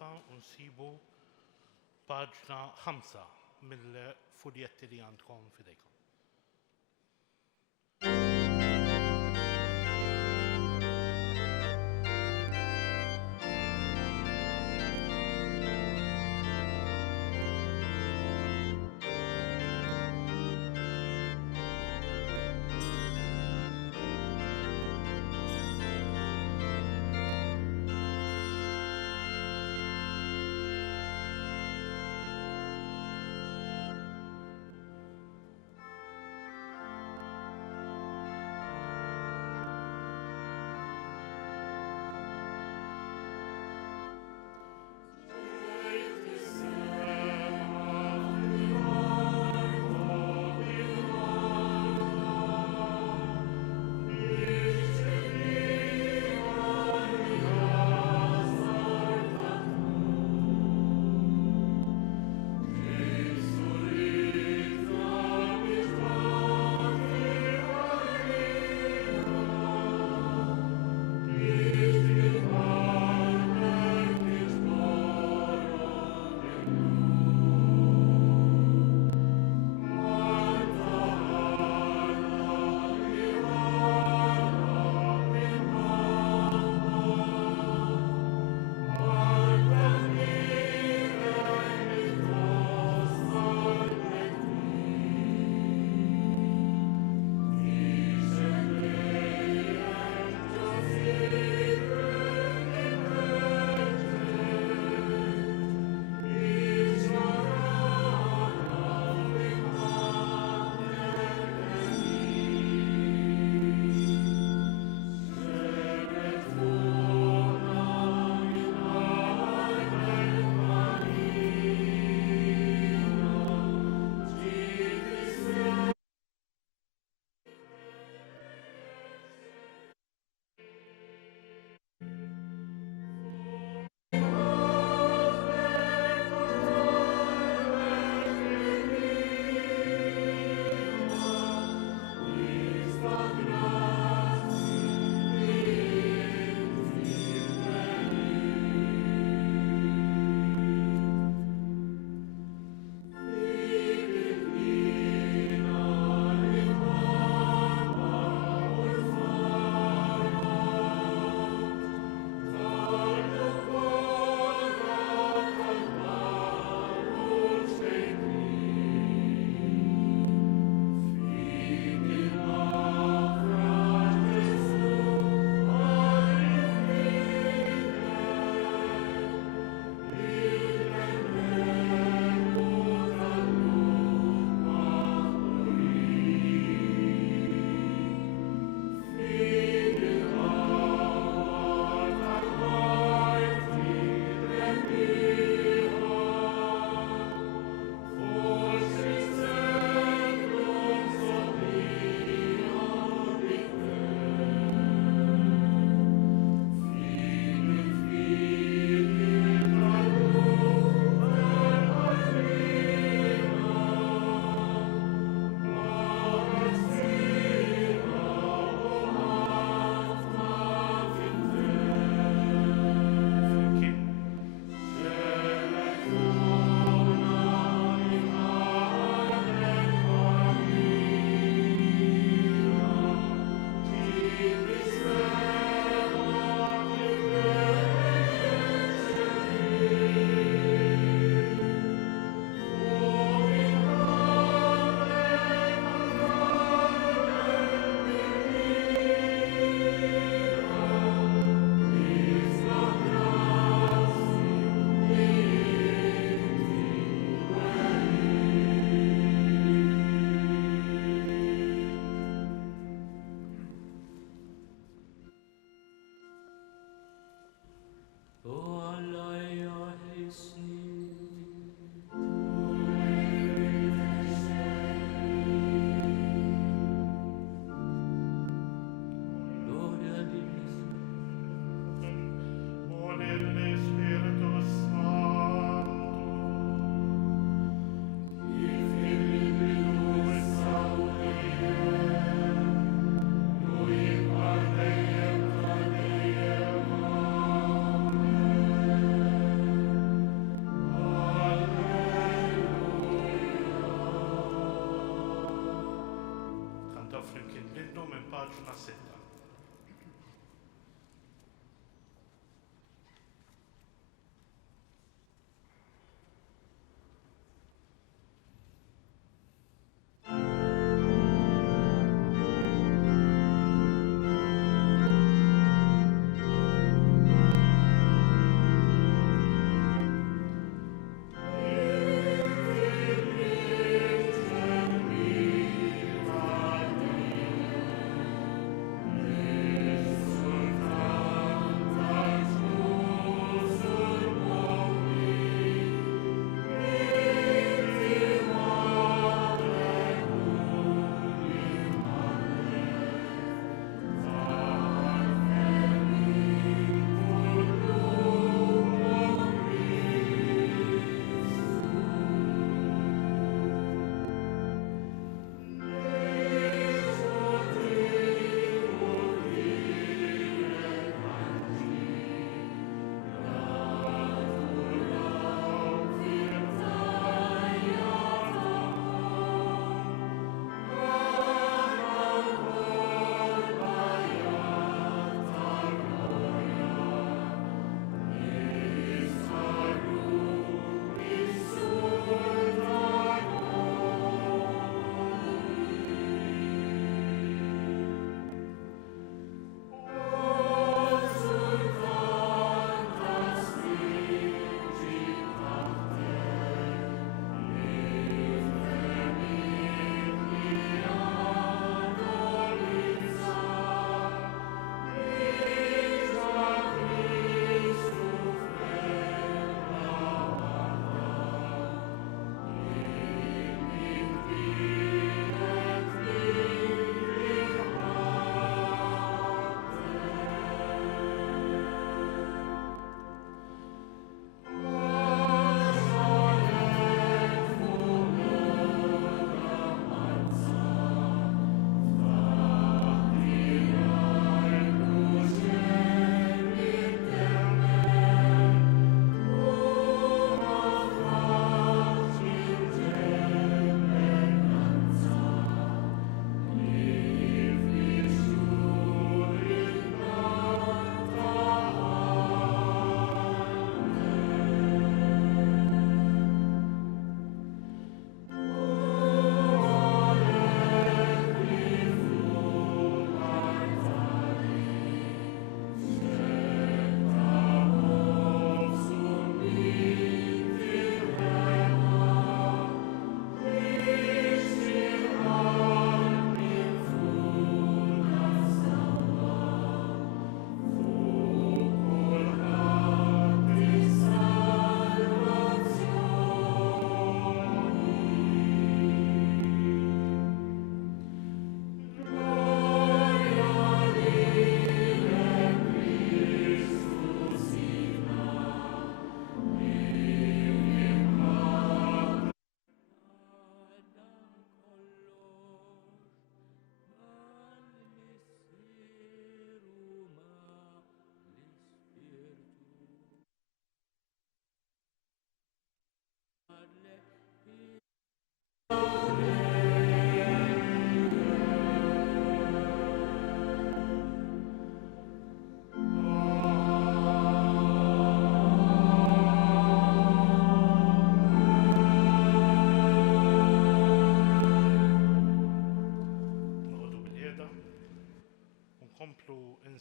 nifa u nsibu paġna 5 mill-fuljetti li għandkom fidejkom.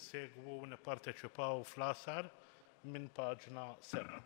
insegwu u nipparteċipaw fl-asar minn paġna 7.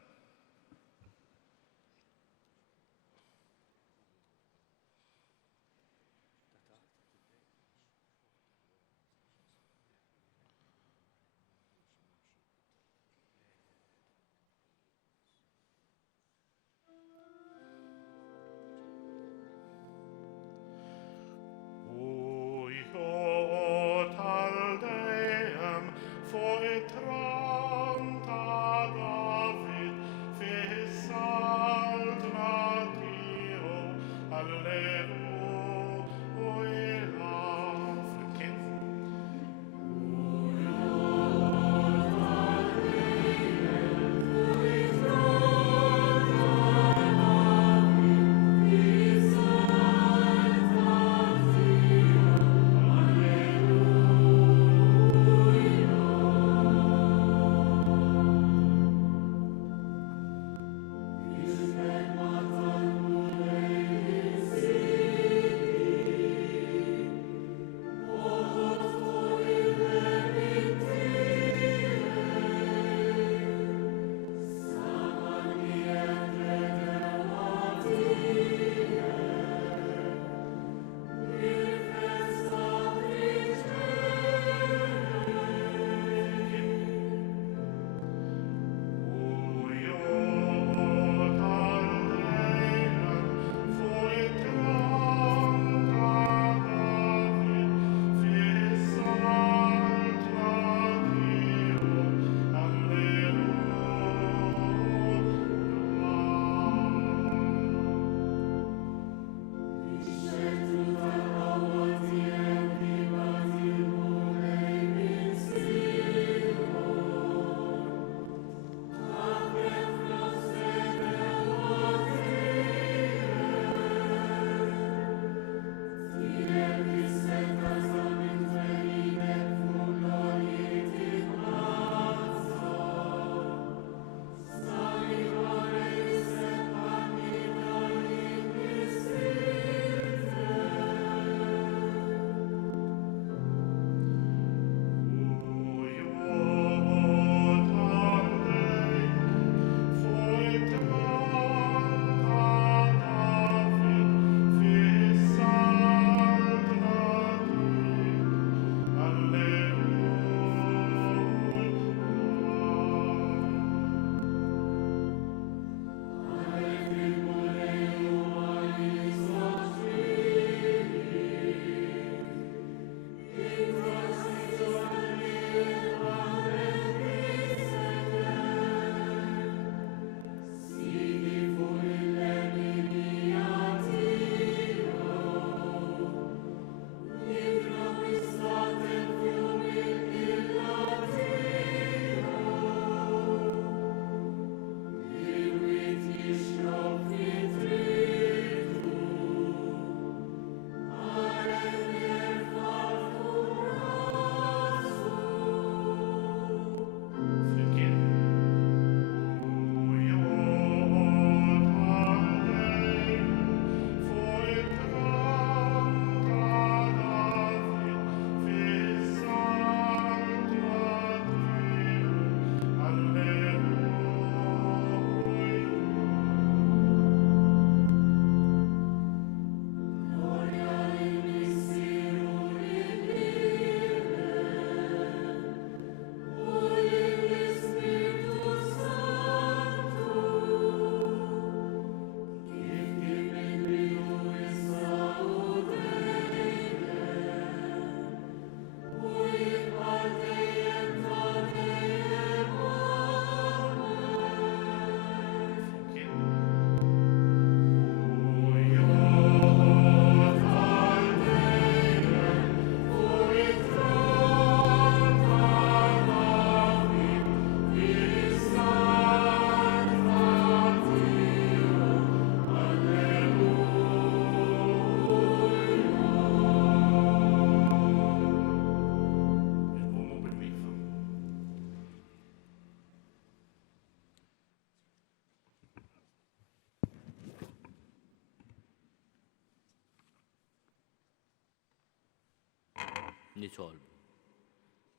nitolbu.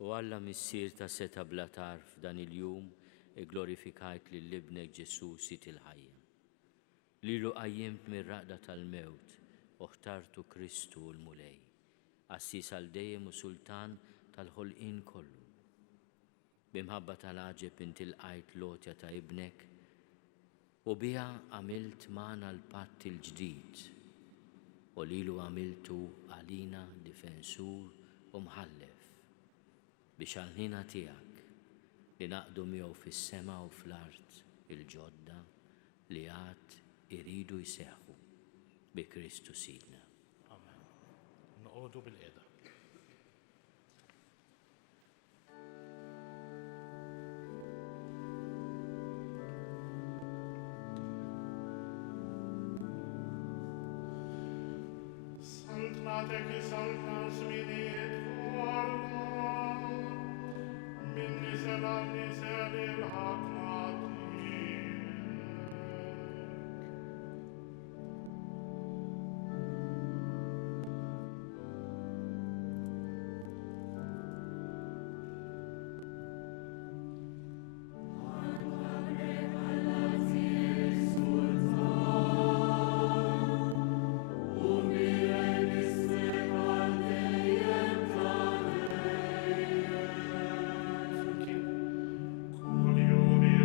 U Alla missier ta' seta bla tarf dan il-jum glorifikajt li l-ibnek Ġesu sit il-ħajja. Lilu qajjimt mir-raqda tal-mewt u ħtartu Kristu l-mulej, assis għal dejjem u sultan tal-ħolqien kollu. Bimħabba tal-għaġeb inti l-qajt lotja ta' ibnek u biha għamilt magħna l-patt il-ġdid u lilu għamiltu għalina difensur u mħallef biex għal-ħina tiegħek li naqdu miegħu fis-sema u fl-art il-ġodda li għad iridu jseħħu bi Kristu Sidna. Amen. Noqogħdu bil-qiegħda. Sant Matek Santa Sminiet Kualma min nisel għal nisel il-ħakmatik. Culium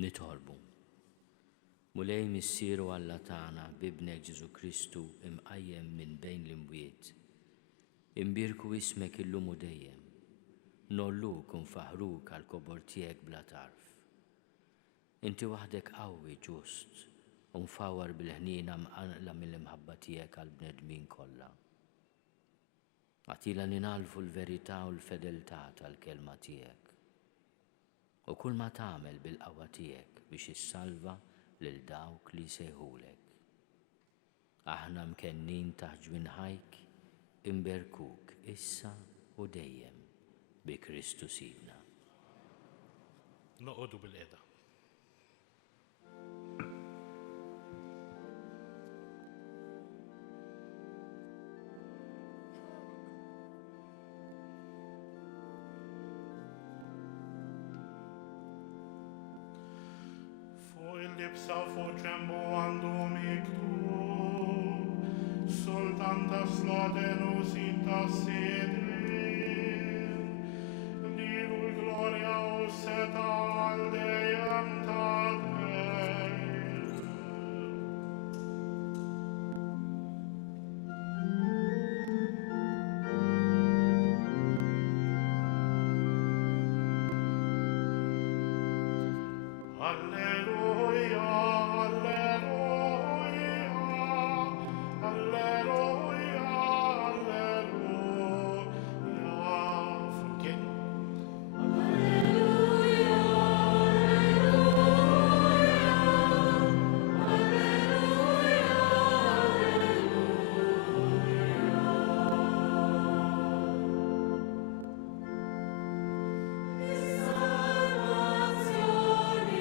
nitolbu. Mulej missieru Alla tagħna bibnek Ġesu Kristu imqajjem minn bejn l-imwiet. Imbirku ismek illum u dejjem. Nolluk u nfaħruk għal kobor tiegħek bla tarf. Inti waħdek qawwi ġust u mfawar bil-ħnina mqanqla mill-imħabba tiegħek għal bnedmin kollha. Għatila ninalfu l-verità u l-fedeltà tal-kelma tiegħek. U kull ma tagħmel bil-qawwa tiegħek biex issalva lil dawk li jsejħulek. Aħna mkennin taħt ġwinħajk imberkuk issa u dejjem bi Kristu Sidna. Noqogħdu bil-qiegħda. Libsa foċembu għandhom miktub, soltanta sladenu sita sidrin, lilu l-glorja u seta għal-dejjem tal-dejjem. Alleluia, alleluia, alleluia, alleluia. Flimkien. Salvazione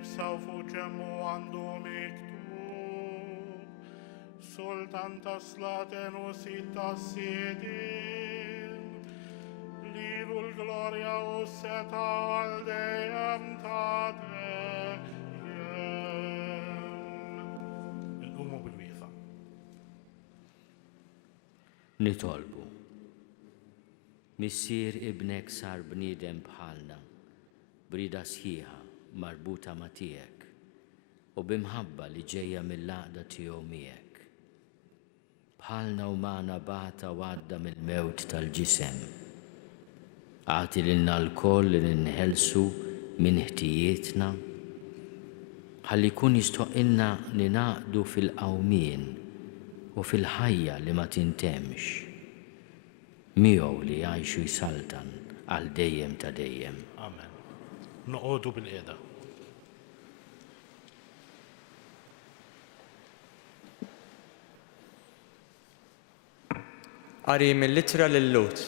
بسوف جموع مكتوب سلطان تسلاتن وسيتا سيدين ليرو الجلوريا وستا والديم تادريم. الأمم بالوقفة nitolbu. Missier ibnek sar bniedem bħalna, brida sħiħa marbuta ma' tiegħek u bimħabba li ġejja mill-għaqda tiegħu miegħek. Bħalna u magħna bata għadda mill-mewt tal-ġisem. Għati lilna l-koll li ninħelsu minn ħtijietna ħalli jkun jistoqilna ninaqdu fil-qawmien u fil-ħajja li ma tintemx, miegħu li jgħixu jsaltan għal dejjem ta' dejjem. Amen. Noqogħdu bil-qiegħda. Qari mill-Littra lill-Lut.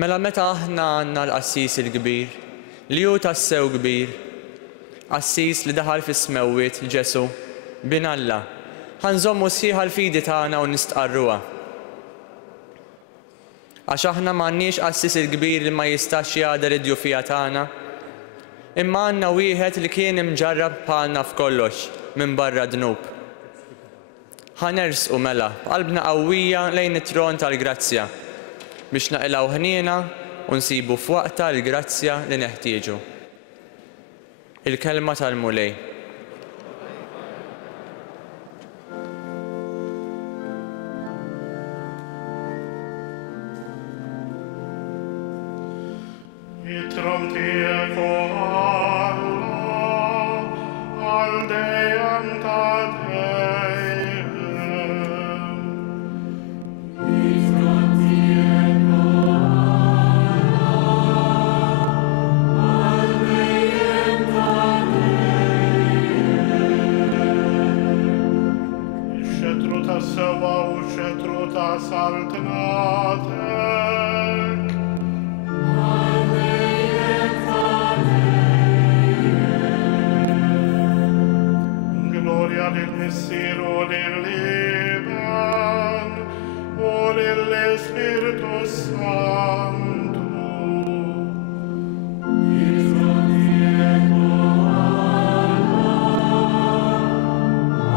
Mela meta aħna għandna l-qassis il-kbir, li hu tassew kbir, qassis li daħal fis-smewwiet Ġesu, bin Alla, ħanżommu sħiħa l-fidi tagħna u nistqarruha. Għax aħna m'għandniex qassis il-kbir li ma jistax jgħadar id-djufija tagħna, imma għandna wieħed li kien imġarrab bħalna f'kollox minn barra dnub. Ħanersqu mela b'qalbna qawwija lejn it-tron tal-grazzja biex naqilgħu ħniena u nsibu f'waqta l-grazzja li neħtieġu. Il-kelma tal-mulej. It-trom tiegħek o Alla għal dejjem ta' dejjem. It-trom tiegħek o Alla għal dejjem ta' dejjem. Ix-xetru tas-sewwa u x-xetru ta' saltnatek. Gloria lil-Missier u lill-Iban u lill-Spiritu Santu. It-trom tiegħek o Alla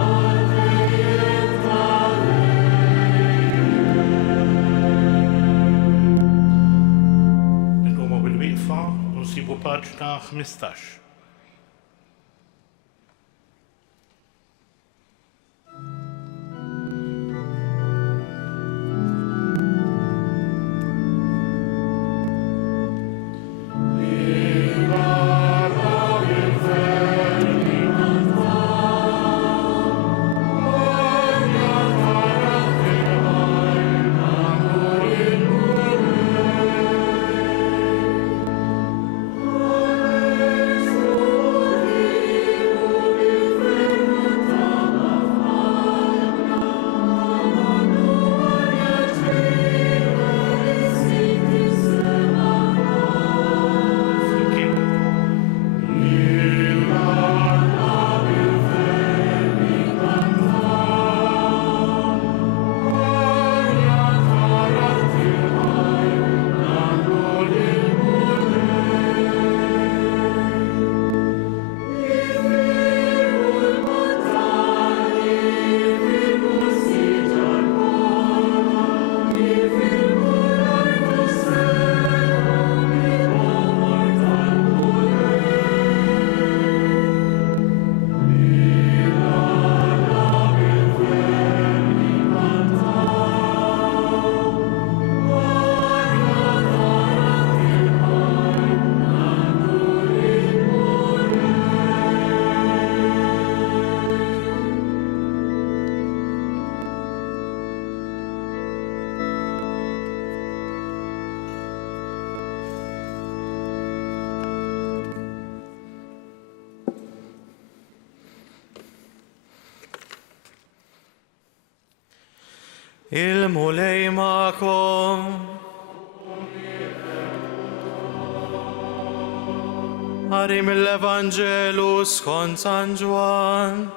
għal dejjem ta' dejjem. Inqumu bil-wieqfa u nsibu paġna 15. Il-mulej ma'kom. partikolari mill-Evanġelu skont San Ġwan.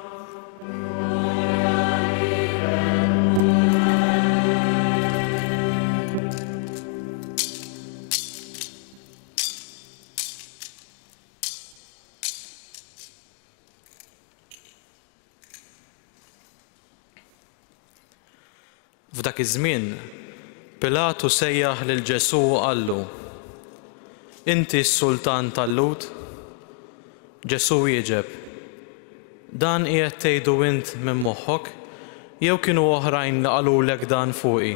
F'dak iż-żmien, Pilatu sejjaħ lil Ġesu u qallu: Inti s-Sultan tal-Lud? Ġesu jieġeb: Dan qiegħed tgħidu int minn moħħok jew kienu oħrajn li qalulek dan fuqi?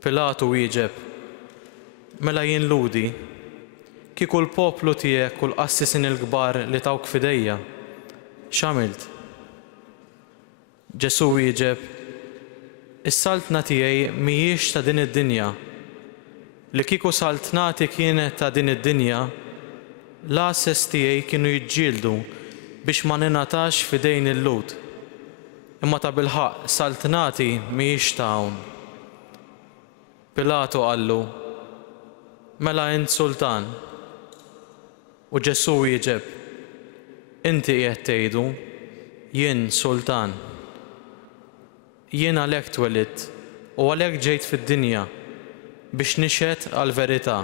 Pilatu jieġeb: Mela jien ludi, kieku l-poplu tiegħek u l-qassisin il-kbar li tawk fidejja, x'għamilt? Ġesu jieġeb: Is-saltna tiegħi mhijiex ta' din id-dinja. Li kieku saltnati kienet ta' din id-dinja, l-assess tiegħi kienu jiġġieldu biex ma ninatax f'idejn il-Lud. Imma ta' bilħaq saltnati mhijiex ta' hawn. Pilatu qallu: Mela int Sultan. U Ġesu jieġeb: Inti qiegħed tgħidu, jien Sultan. Jien għalhekk twelidt u għalhekk ġejt fid-dinja biex nixhed għall-verità.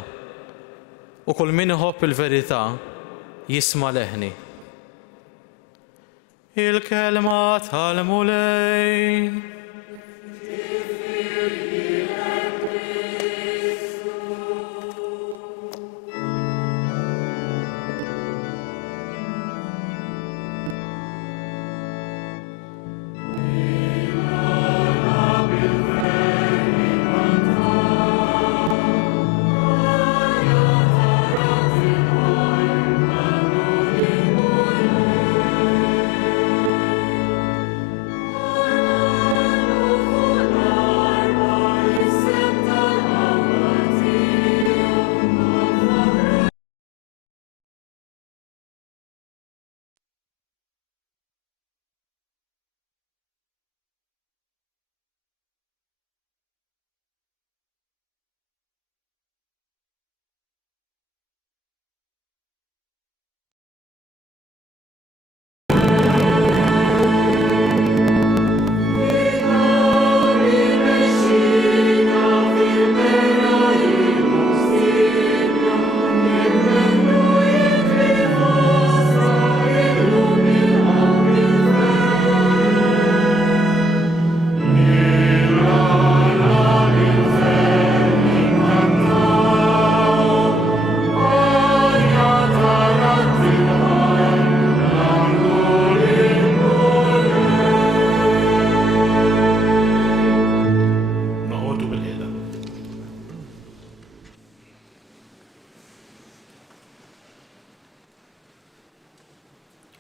U kull min iħobb il-verità jisma' leħni. Il-kelma tal-Mulej.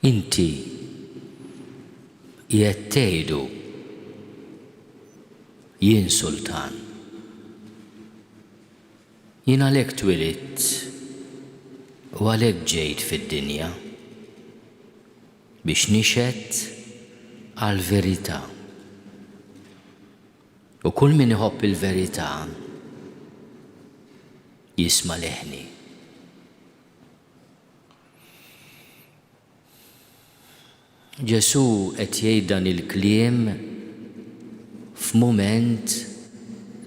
Inti qiegħed tgħidu, jien Sultan. Jien għalhekk twelidt u għalhekk ġejt fid-dinja biex nixhed għall-verità. U kull min iħobb il-verità jisma' leħni. Ġesu qed jgħid dan il-kliem f'mument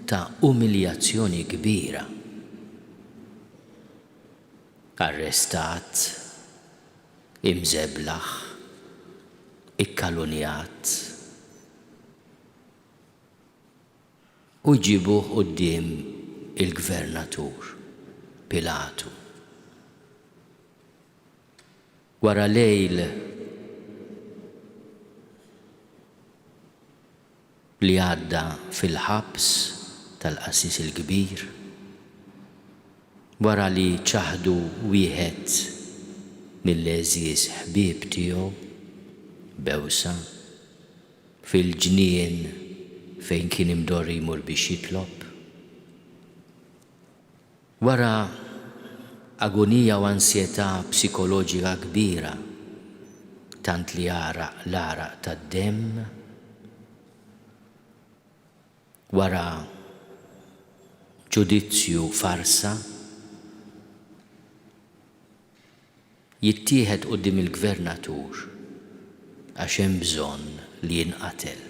ta' umiljazzjoni kbira. Arrestat, imżeblaħ, ikkalunjat u jġibuh quddiem il-gvernatur Pilatu. Wara lejl li għadda fil-ħabs tal-qassis il-kbir, wara li ċaħdu wieħed mill-eżiż ħbieb tiegħu Bewsa fil-ġnien fejn kien imdorri jmur biex jitlob. Wara agonija u ansjetà psikoloġika kbira, tant li jaraq l-araq tad-demm, wara ġudizzju farsa, jittieħed quddiem il-gvernatur għax hemm bżonn li jinqatel.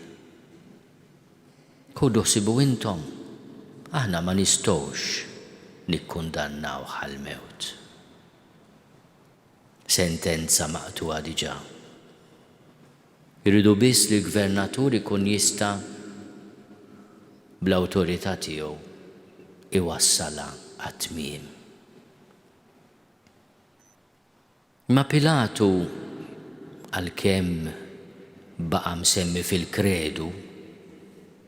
Ħudu ħsibu intom, aħna ma nistgħux nikkundannaw għall-mewt. Sentenza maqtuha diġà. Irridu biss li l-gvernatur ikun jista' bl-awtorità tiegħu iwassala għat-tmiem. Ma Pilatu għalkemm baqa' msemmi fil-kredu,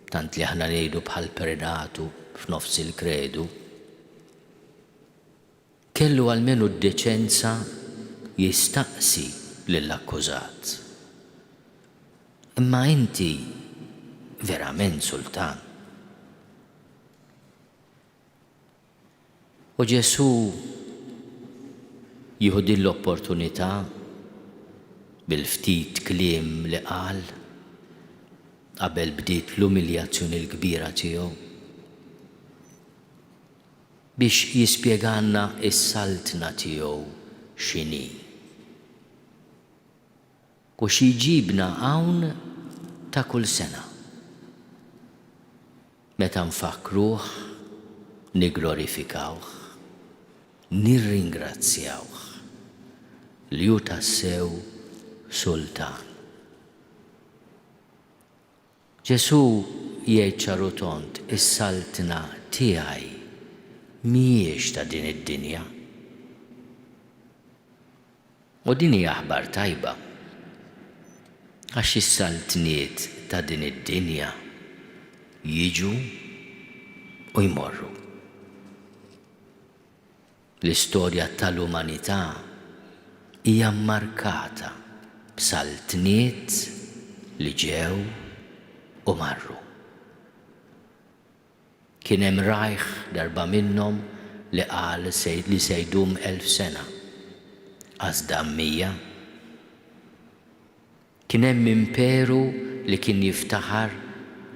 tant li aħna ngħidu bħal predatu f'nofs il-kredu, kellu għalmenu d-deċenza jistaqsi lill-akkużat. Imma inti verament sultan. U Ġesu jieħu din l-opportunità bil-ftit kliem li qal qabel bdiet l-umiljazzjoni l-kbira tiegħu biex jispjegalna s-saltna tiegħu x'inhi. U x'jiġibna hawn ta' kull sena. Meta nfakruh, niglorifikawh, nirringrazzjawh li hu tassew sultan. Ġesu jgħid ċaru tont, is-saltna tiegħi mhijiex ta' din id-dinja. U din hija aħbar tajba, għax is-saltniet ta' din id-dinja jiġu u jmorru. L-istorja tal-umanità hija mmarkata b'saltniet li ġew u marru. Kien hemm rajħ darba minnhom li qal li se jdum 1000 sena, għażda 100. Kien hemm imperu li kien jiftaħar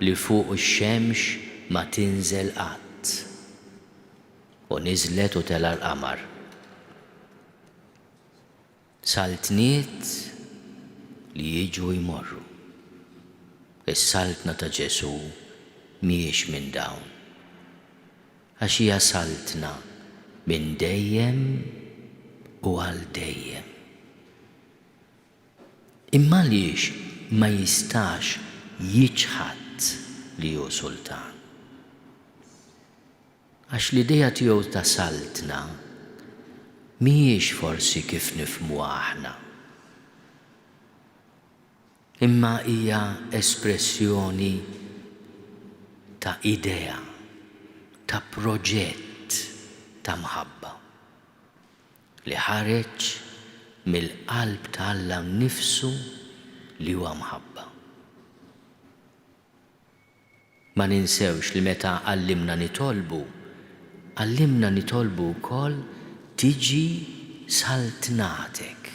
li fuq ix-xemx ma tinżel qatt. U niżlet u tela l-qamar. Saltniet li jiġu jmorru. Is-saltna ta' Ġesu mhijiex minn dawn. Għax hija saltna minn dejjem u għal dejjem. Imma għaliex ma jistax jiġħad li hu sultan. Għax l-idea tiegħu ta' saltna mhijiex forsi kif nifhmuha aħna. Imma hija espressjoni ta' idea, ta' proġett ta' mħabba li ħareġ mill-qalb ta' Alla nnifsu li huwa mħabba. Ma ninsewx li meta għallimna nitolbu wkoll tiġi saltnatek.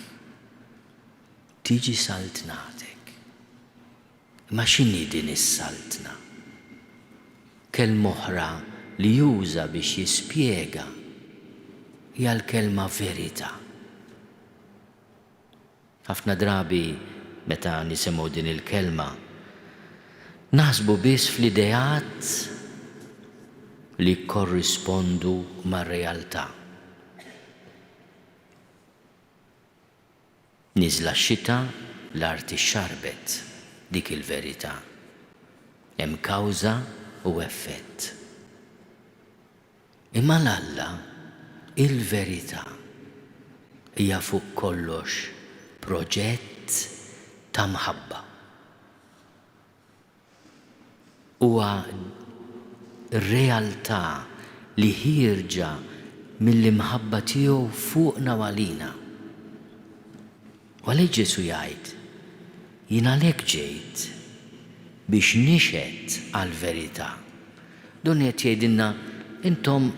Tiġi saltnatek. Ma x'inhi din is-saltna? Kelma oħra li juża biex jispjega hija l-kelma verità. Ħafna drabi meta nisimgħu din il-kelma naħsbu biss fl-ideat li korrispondu mar-realtà. Niżla x-xita l-art ixxarbet, dik il-verità. Hemm kawża u effett. Imma l-Alla il-verità hija fuq kollox proġett ta' mħabba. Huwa realtà li ħirġa mill-imħabba tiegħu fuqna għalina. U għalhekk Ġesu jgħid, jien għalhekk ġejt biex nixhed għall-verità. Don qed jgħidilna intom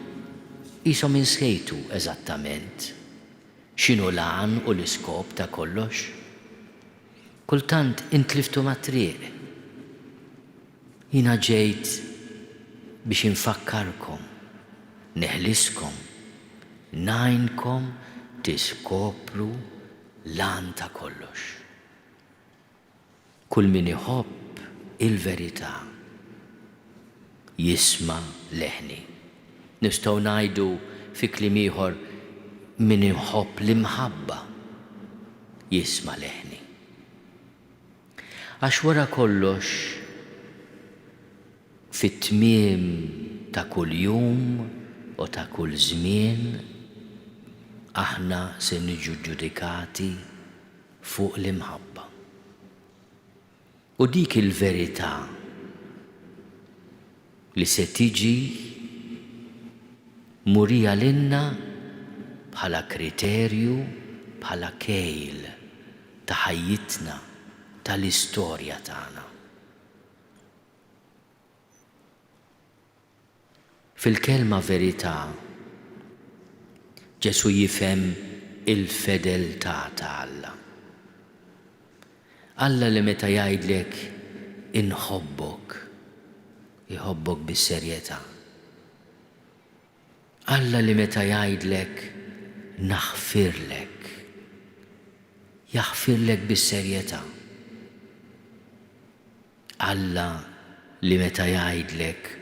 qishom insejtu eżattament x'inhu l-għan u l-iskop ta' kollox. Kultant intliftu mat-triq. Jiena ġejt biex infakkarkom, neħliskom, ngħinkom tiskopru lan ta' kollox. Kull min iħobb il-verità jisma' leħni. Nistgħu ngħidu fi kliem ieħor min iħobb l-imħabba jisma' leħni. Għax wara kollox fit-tmiem ta' kull jum u ta' kull żmien aħna se niġu ġudikati fuq l-imħabba. U dik il-verità li se tiġi murija lilna bħala kriterju, bħala kejl ta' ħajjitna, tal-istorja tagħna. Fil-kelma verità Ġesu jifhem il-fedeltà ta' Alla. Alla li meta jgħidlek inħobbok, iħobbok bis-serjetà. Alla li meta jgħidlek naħfirlek, jaħfirlek bis-serjetà. Alla li meta jgħidlek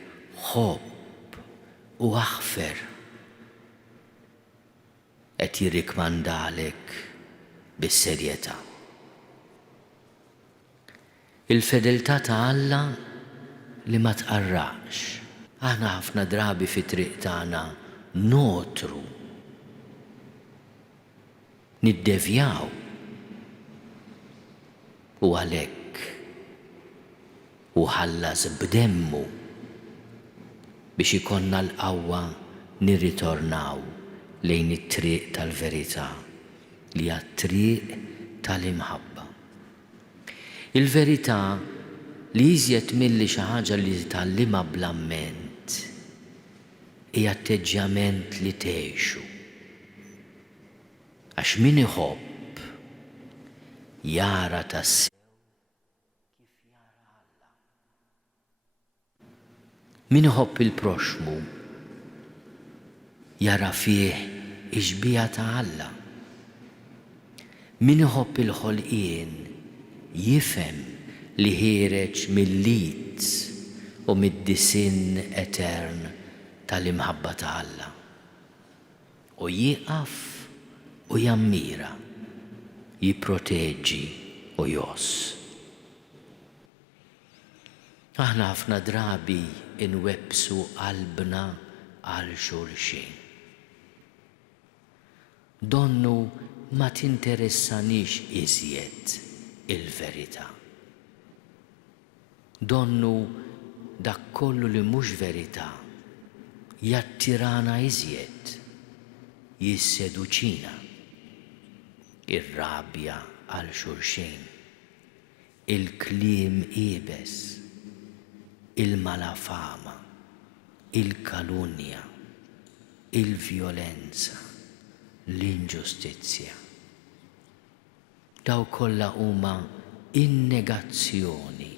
ħobb u aħfer qed jirrikmandalek bis-serjetà. Il-fedeltà ta' Alla li ma tqarraqx. Aħna ħafna drabi fit-triq tagħna notru, niddevjaw u għalhekk u ħallas b'demmu biex ikonna l-qawwa nirritornaw lejn it-triq tal-verità li hija t-triq tal-imħabba. Il-verità li iżjed milli xi ħaġa li titgħallimha bl-amment hija atteġġjament li tgħixu. Għax min iħobb jara tassew kif jara Alla. Min iħobb il-proxmu jara fih iġbija ta' Alla. Min iħobb il-ħolqien jifhem li ħireġ mill-lied u mid-disinn etern tal-imħabba ta' Alla. U jieqaf u jammira, jipproteġġi u joss. Aħna ħafna drabi inwebsu qalbna għal xulxin. Donnu ma tinteressanix iżjed il-verità. Donnu dak kollu li mhux verità jattirana iżjed, jisseduċina. Ir-rabja għal xulxin, il-kliem qiebes, il-malafama, il-kalunja, il-vjolenza, l-inġustizzja. Daw kollha huma in-negazzjoni,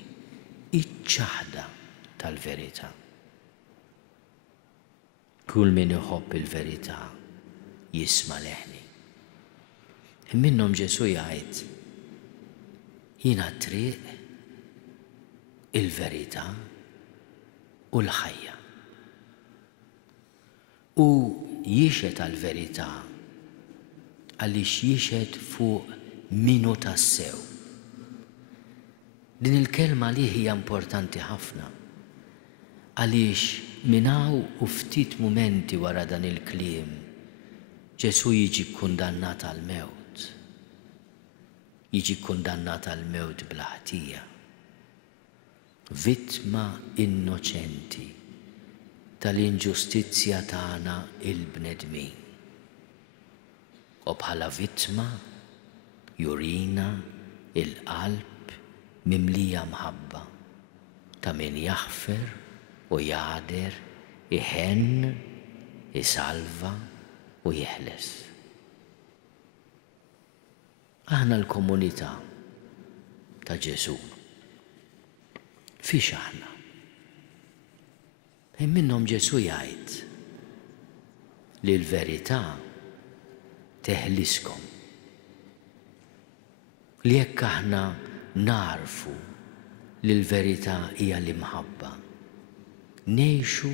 iċ-ċaħda tal-verità. Kull min iħobb il-verità jisma' leħni. Minnhom Ġesu jgħid jiena t-triq, il-verità u l-ħajja. U jixed għall-verità għaliex jixed fuq minu tassew. Din il-kelma li hija importanti ħafna għaliex minn hawn u ftit mumenti wara dan il-kliem Ġesu jiġi kkundannat għal mewt. Jiġi kkundannat għal mewt bla ħtija. Vittma innoċenti tal-inġustizzja tagħna il-bnedmin. U bħala vittma jurina il-qalb mimlija mħabba ta' min jaħfer u jgħader, iħenn, isalva u jeħles. Aħna l-komunità ta' Ġesu. Fiex aħna? Minnhom Ġesu jgħid li l-verità teħliskom. Li jekk aħna narfu li l-verità hija l-imħabba, ngħixu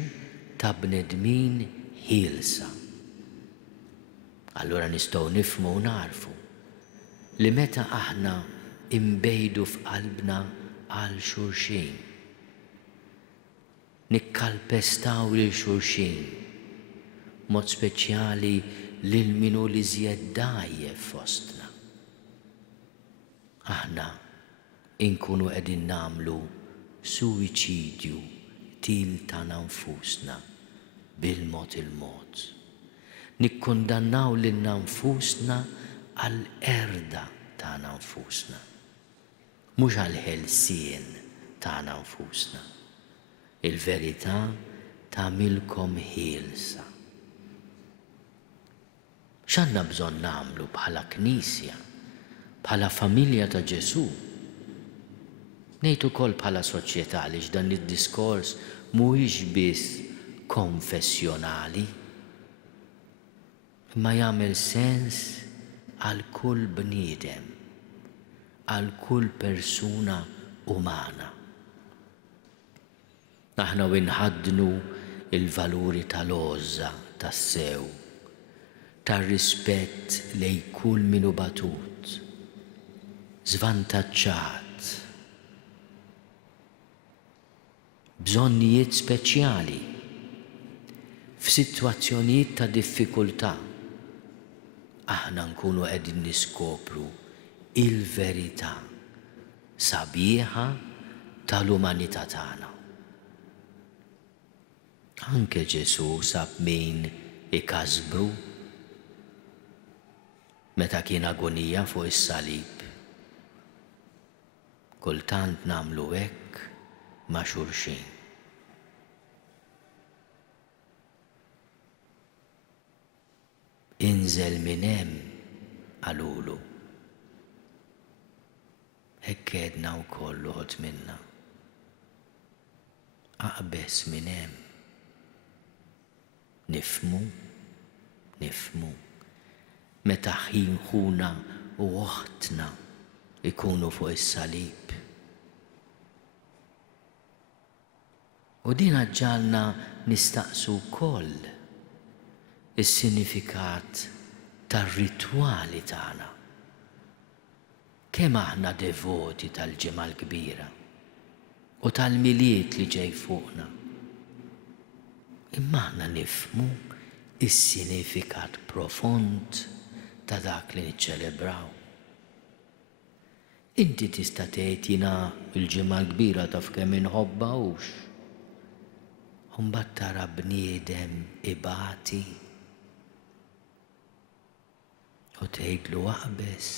ta' bnedmin ħielsa. Allura nistgħu nifhmu u narfu li meta aħna imbejdu f'qalbna għal xulxin, nikkalpestaw lil xulxin, mod speċjali lil minu li żjed dajjef fostna. Aħna inkunu qegħdin nagħmlu suwiċidju til tagħna nfusna bil-mod il-mod. Nikkundannaw lilna nfusna għall-erda tagħna nfusna, mhux għall-ħelsien tagħna nfusna. Il-verità tagħmilkom ħielsa. X'għandna bżonn nagħmlu bħala Knisja, bħala familja ta' Ġesu? Ngħid ukoll bħala soċjetà li dan id-diskors mhuwiex biss konfessjonali, imma jagħmel sens għal kull bniedem, għal kull persuna umana. Aħna nħaddnu il-valuri tal-għoża tas-sew, tar-rispett lejn kull minu batut, żvantaġġat, bżonnijiet speċjali, f'sitwazzjonijiet ta' diffikultà. Aħna nkunu qegħdin niskopru il-verità sabiħa tal-umanità tagħna. Anke Ġesu sab min ikasbru meta kien agonija fuq is-salib. Kultant nagħmlu hekk ma' xulxin. Inżel minn hemm għalulu. Hekk għedna wkoll uħod minna. Aqbes minn hemm. Nifmu. Meta ħinħuna u oħtna ikunu fuq is-salib. U din ġalna nistaqsu wkoll is-sinifikat tar-ritwali tagħna. Kemm aħna devoti tal-ġimgħa l-kbira u tal-miliet li ġej fuqna. Imma aħna nifhmu is-sinifikat profond ta' dak li niċċelebraw. Inti tista' tgħid jiena l-ġimgħa l-kbira taf kemm inħobbahux. U mbagħad tara bniedem ibati u tgħidlu aqbes.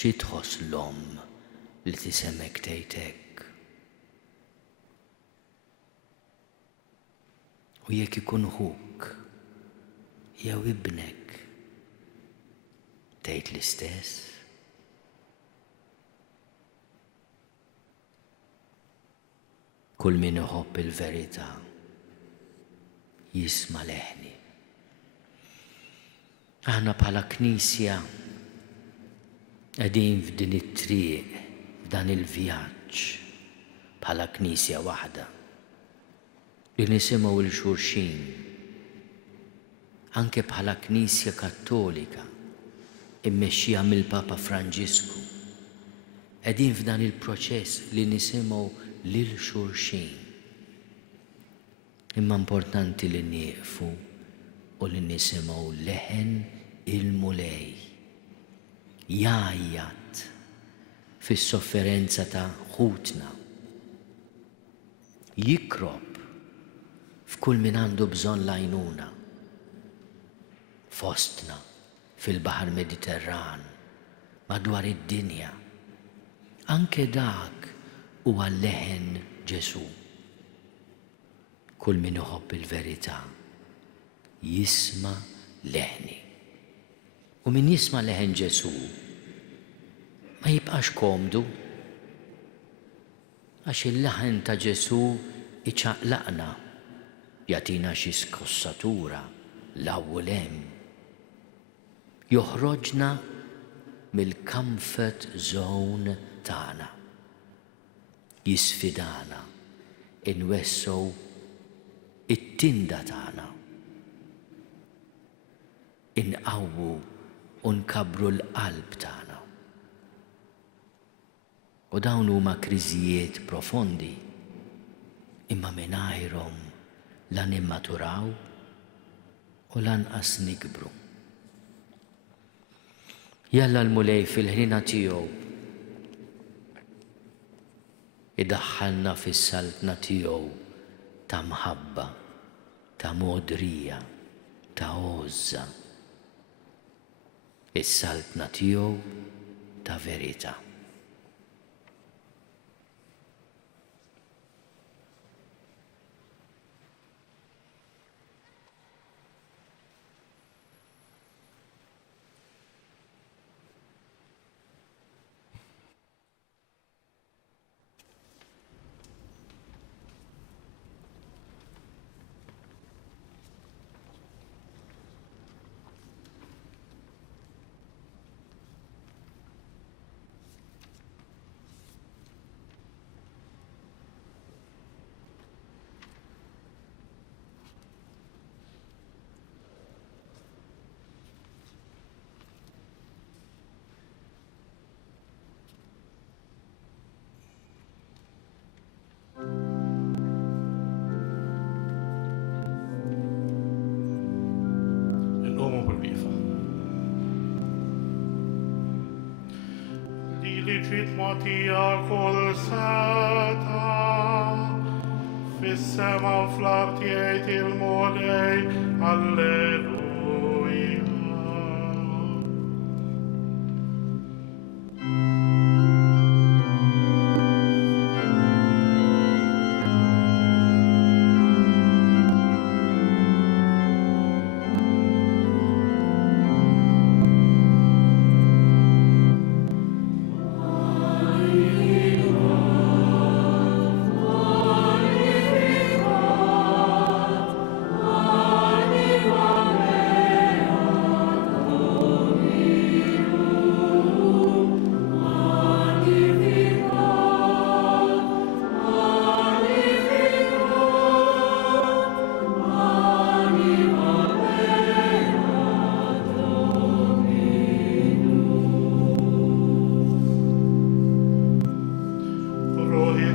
Xi tħoss l-omm li tisemmek tgħid hekk? U jekk ikun ħuk jew ibnek tgħid l-istess? Kull min iħobb il-verità jisma' leħni. Aħna bħala Knisja qegħdin f'din it-triq, f'dan il-vjaġġ bħala Knisja waħda li nisimgħu lil xulxin anke bħala Knisja Kattolika immexxija mill-Papa Franġisku. Qegħdin f'dan il-proċess li nisimgħu lil xulxin. Imma importanti li nieqfu u li nisimgħu leħen il-mulej jgħajjat fis-sofferenza ta' ħutna. Jikrob f'kull min għandu bżonn l-għajnuna. Fostna fil-Baħar Mediterran, madwar id-dinja. Anke dak huwa leħen Ġesu. Kull min iħobb il-verità jisma' leħni. U min jisma' leħen Ġesu ma jibqax komdu, Għax il-laħen ta' Ġesu iċaqlaqna, jagħtina xi skossatura l-ewwel hemm. Joħroġna mill-comfort zone tagħna. Jisfidana inwessow it-tinda tagħna. Inqawwu u nkabru l-qalb tagħna. U dawn huma kriżijiet profondi, imma mingħajrhom la nimmaturaw u lanqas nikbru. Jalla l-mulej fil-ħina tiegħu idaħħalna fis-saltna tiegħu ta' mħabba, ta' modrija, ta' għoża. Is-saltna tiegħu ta' verità. Ġiet mogħtija kull seta, fis-sema u fl-art jgħid il-mulej Alleluja.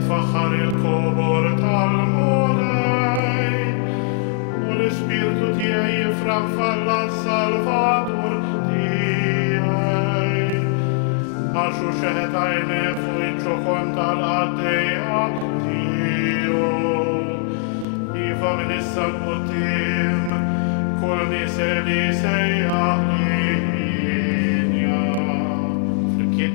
Faħħar il-kobor tal-mulej u l-ispirtu tiegħi jifraħ fal-Salvatur tiegħi. Għaxu xeħed għajne fuq iċ-ċokon tal-qaddejja tiegħu. Iva minn issa l-qudiem kull nies li sejjaħ linja. Flimkien.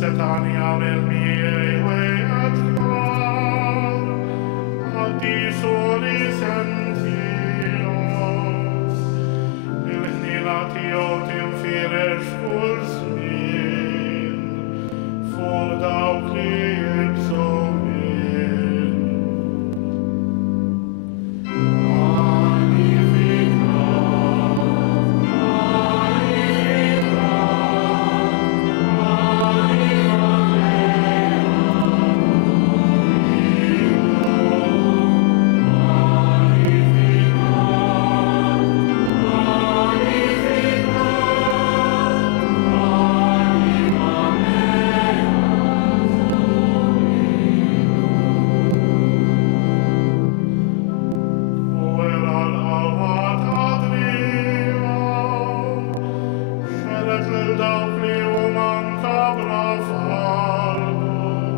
Setani għamil miej wejgħat kbar, għaddi soli sentiju, il-ħnina tiegħu tinfirex kull żmien, fuq dawk li jibżu dawk li huma nkabra f'qalbu.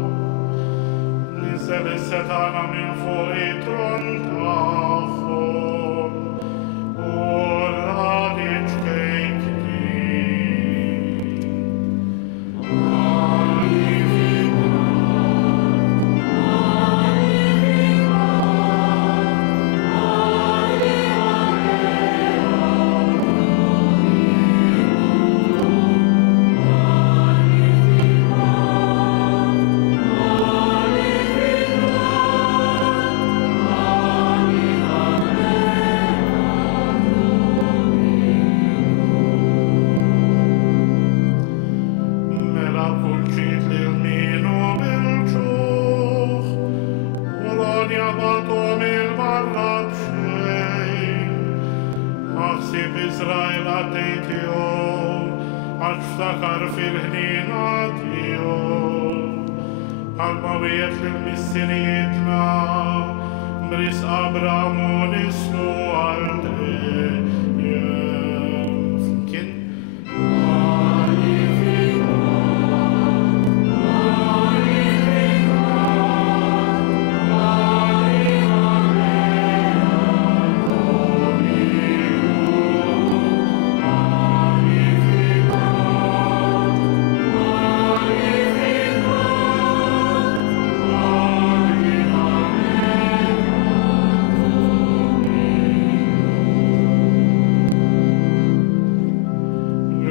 tagħna minn fuq it-tron tagħhom u l-ħaliġ kejkni. Mela pulċit lil minu bil-ġuħ u l-onja batom il-barra bxejn. Aħsib Izrael għaddejtihom għax ftakar fil-ħnina tihom. Palma wiet lil-missirietna mris Abram u nislu għal-dejjem. Flimkien.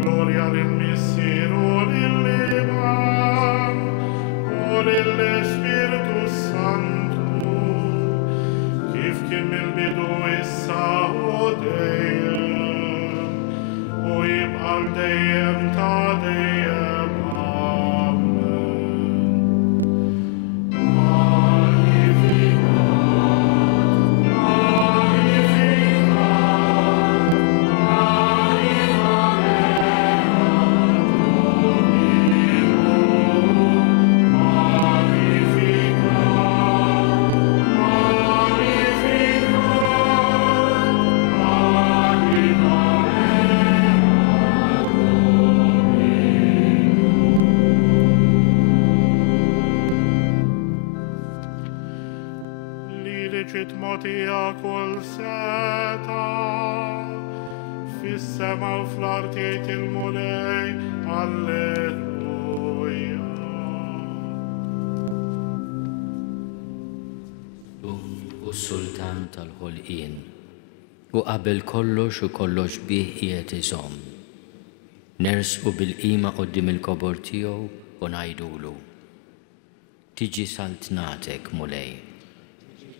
Gloria lill-Missieru lill-Imam u lill-Spiritu Santu, kif kien mill-bidu issa u dejjem u jibqa' dejjem ta' dejjem. Amen. Leġitmo tiegħek kull seta fis-sema u fl-art jgħid il-mulej Alleluja. U s-sultan tal-ħolqien u qabel kollox u kollox bih qiegħed iżomm. Nersqu bil-qima quddiem il-kobor tiegħu u ngħidulu: Tiġi saltnatek mulej.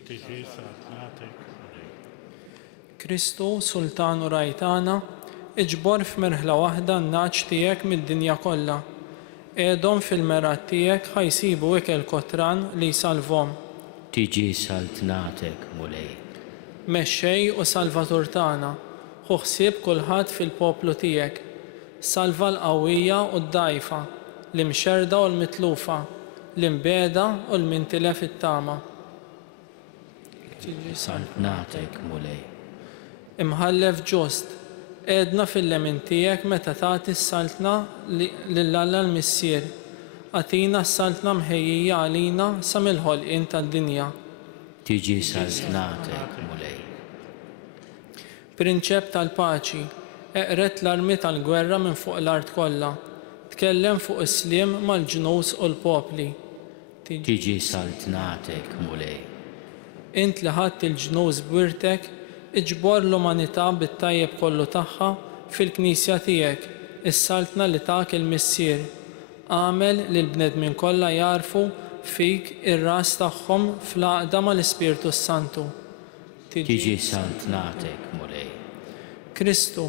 Tiġi saltnatek mulej. Kristu, Sultanu rajtana, iġbor f'merħla waħda n-naċ tiegħek mid-dinja kollha. Edhom fil-merat tiegħek ħajsibu ikel kotran li jsalvhom. Tiġi saltnatek mulej. Mexxej u salvatur tagħna, ħu ħsieb kulħadd fil-poplu tiegħek. Salva l-qawwija u d-dgħajfa, l-imxerda u l-mitlufa, l-imbeda u l-mintilef it-tama. Tiġi Saltnatek mulej. Imħallef ġust, edna fil-lemin tiegħek meta tagħti s-saltna lill-Alla l-Missier. Għatina s-saltna mħejjija għalina sa mill-ħolqien tad-dinja. Tiġi saltnatek mulej. Prinċep tal-paċi, eqret l-armi tal-gwerra minn fuq l-art kollha. Tkellem fuq is-sliem mal-ġnus u l-popli. Tiġi saltnatek mulej. Int li ħadd il-ġnus bwirtek, iġbor l-umanità bit-tajjeb kollu tagħha fil-Knisja tiegħek, is-saltna li tak il-Missier. Għamel li l-bnedmin kollha jarfu fik ir-ras tagħhom fl-għaqda mal-Ispirtu Santu. Tiġi saltnatek mulej. Kristu,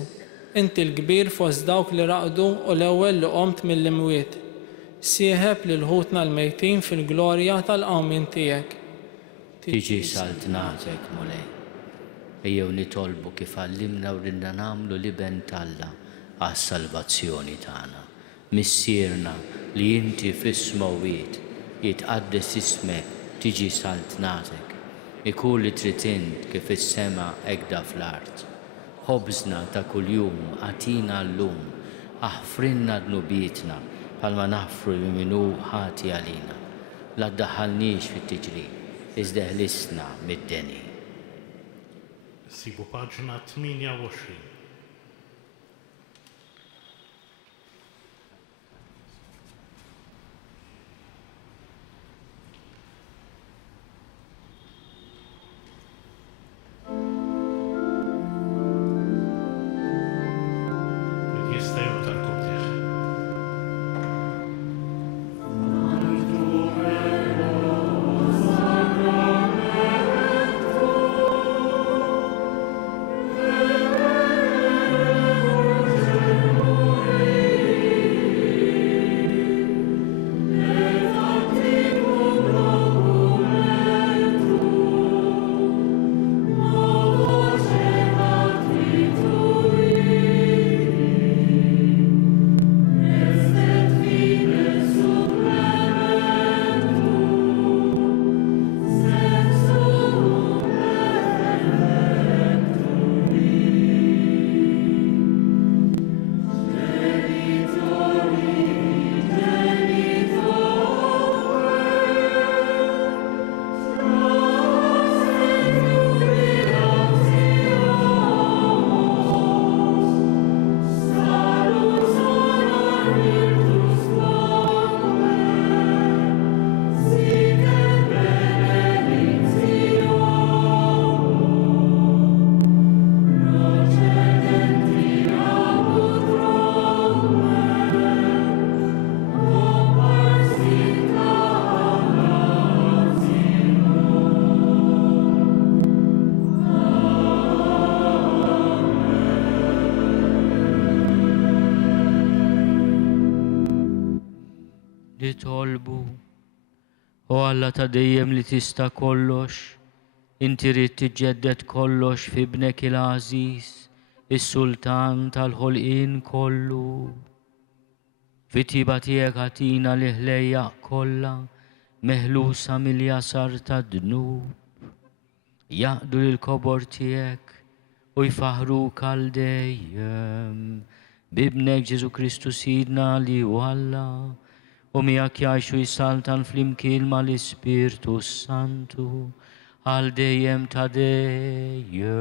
inti l-kbir fost dawk li raqdu u l-ewwel li qomt mill-imwiet. Sieħeb lil ħutna l-mejtin fil-glorja tal-qawmin tiegħek. Tiġi saltnatek mulej. Ejjew nitolbu kif għallimna u rinna nagħmlu liben Alla għas-salvazzjoni tagħna. Missierna li inti fis-smawiet jitqaddes ismek, tiġi saltnatek. Ikun li trid int kif is-sema hekk fl-art. Ħobżna ta' kuljum għatina llum, aħfrinna dnubietna bħalma naħfru minnu ħati għalina. La ddaħħalniex fit-tiġrib, iżda ħlisna mid-deni. Sibu paġna 28. Jista' joqta' l-kubdieħ. Tolbu, o Alla ta' dejjem li tista' kollox, inti rid tiġġedded kollox fi ibnek il-għażiż, is-Sultan tal-ħolqien kollu. Fit-tiba tiegħek għatina li ħlejjaq kollha meħlusa mill-jasar tad-dnub. Jaqdu lill-kobor tiegħek u jfaħruk għal dejjem b'ibnek Ġesu Kristu Sidna li hu Alla u miegħek jgħixu jsaltan flimkien mal-Ispirtu Santu għal dejjem ta' dejjem.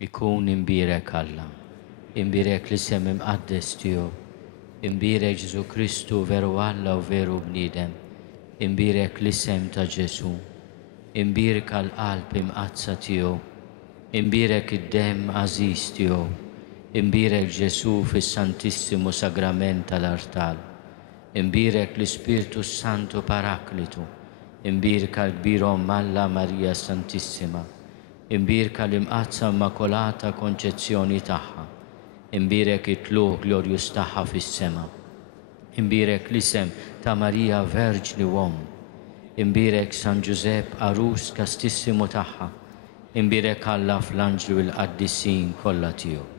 Ikun imbirek Alla, imbirek l-isem imqaddes tiegħu, imbirek Ġesu Kristu veru Alla u veru bniedem, imbirek l-isem ta' Ġesu, imbirek għall-qalb imqazza tiegħu, imbirek id-demm għażiż tiegħu, imbirek Ġesu fis-Santissimu Sagrament tal-Artal, imbirek l-Ispirtu Santu Paraklitu, imbirek għall-kbir Omm Alla Marija Santissima, imbirka l-imqazza Immakolata Konċezzjoni tagħha, imbirek it-tluq glorjus tagħha fis-sema, imbirek l-isem ta' Marija Verġni Omm, imbirek San Giuseppe Arus Kastissimu tagħha, imbirek Alla fl-Anġlu l-Qaddissin kollha tiegħu.